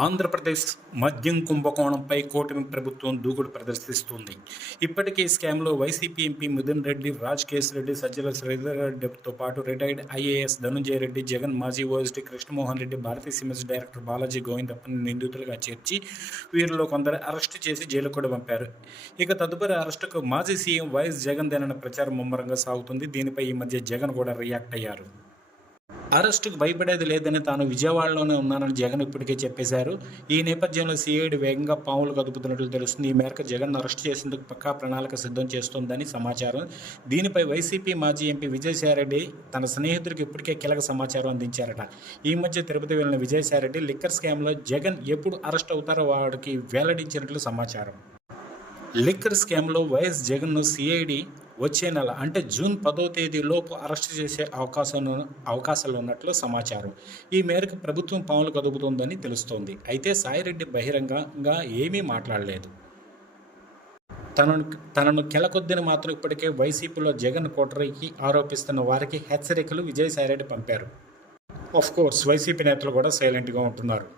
ఆంధ్రప్రదేశ్ మద్యం కుంభకోణంపై కూటమి ప్రభుత్వం దూకుడు ప్రదర్శిస్తుంది. ఇప్పటికే ఈ స్కామ్లో వైసీపీ ఎంపీ మిథున్ రెడ్డి, రాజ్ కేశిరెడ్డి, సజ్జల శ్రీధర్రెడ్డితో పాటు రిటైర్డ్ ఐఏఎస్ ధనుంజయ రెడ్డి, జగన్ మాజీ ఓఎస్డీ కృష్ణమోహన్ రెడ్డి, భారతీయ సిమెంట్స్ డైరెక్టర్ బాలాజీ గోవిందప్పని నిందితులుగా చేర్చి వీరిలో కొందరు అరెస్టు చేసి జైలుకు కూడా పంపారు. ఇక తదుపరి అరెస్టుకు మాజీ సీఎం వైఎస్ జగన్దేనన్న ప్రచారం ముమ్మరంగా సాగుతుంది. దీనిపై ఈ మధ్య జగన్ కూడా రియాక్ట్ అయ్యారు. అరెస్టుకు భయపడేది లేదని తాను విజయవాడలోనే ఉన్నానని జగన్ ఇప్పటికే చెప్పేశారు. ఈ నేపథ్యంలో సిఐడి వేగంగా పావులు కదుపుతున్నట్లు తెలుస్తుంది. ఈ మేరకు జగన్ అరెస్ట్ చేసేందుకు పక్కా ప్రణాళిక సిద్ధం చేస్తోందని సమాచారం. దీనిపై వైసీపీ మాజీ ఎంపీ విజయసాయిరెడ్డి తన స్నేహితుడికి ఇప్పటికే కీలక సమాచారం అందించారట. ఈ మధ్య తిరుపతి వెళ్లిన విజయసాయిరెడ్డి లిక్కర్ స్కామ్లో జగన్ ఎప్పుడు అరెస్ట్ అవుతారో వాడికి వెల్లడించినట్లు సమాచారం. లిక్కర్ స్కామ్లో వైఎస్ జగన్ను సిఐడి వచ్చే నెల అంటే జూన్ 10వ తేదీలోపు అరెస్టు చేసే అవకాశాలు ఉన్నట్లు సమాచారం. ఈ మేరకు ప్రభుత్వం పావులు కదుపుతోందని తెలుస్తోంది. అయితే సాయిరెడ్డి బహిరంగంగా ఏమీ మాట్లాడలేదు. తనను కెలకొద్దని మాత్రం ఇప్పటికే వైసీపీలో జగన్ కుట్రకి ఆరోపిస్తున్న వారికి హెచ్చరికలు విజయసాయిరెడ్డి పంపారు. ఆఫ్కోర్స్ వైసీపీ నేతలు కూడా సైలెంట్గా ఉంటున్నారు.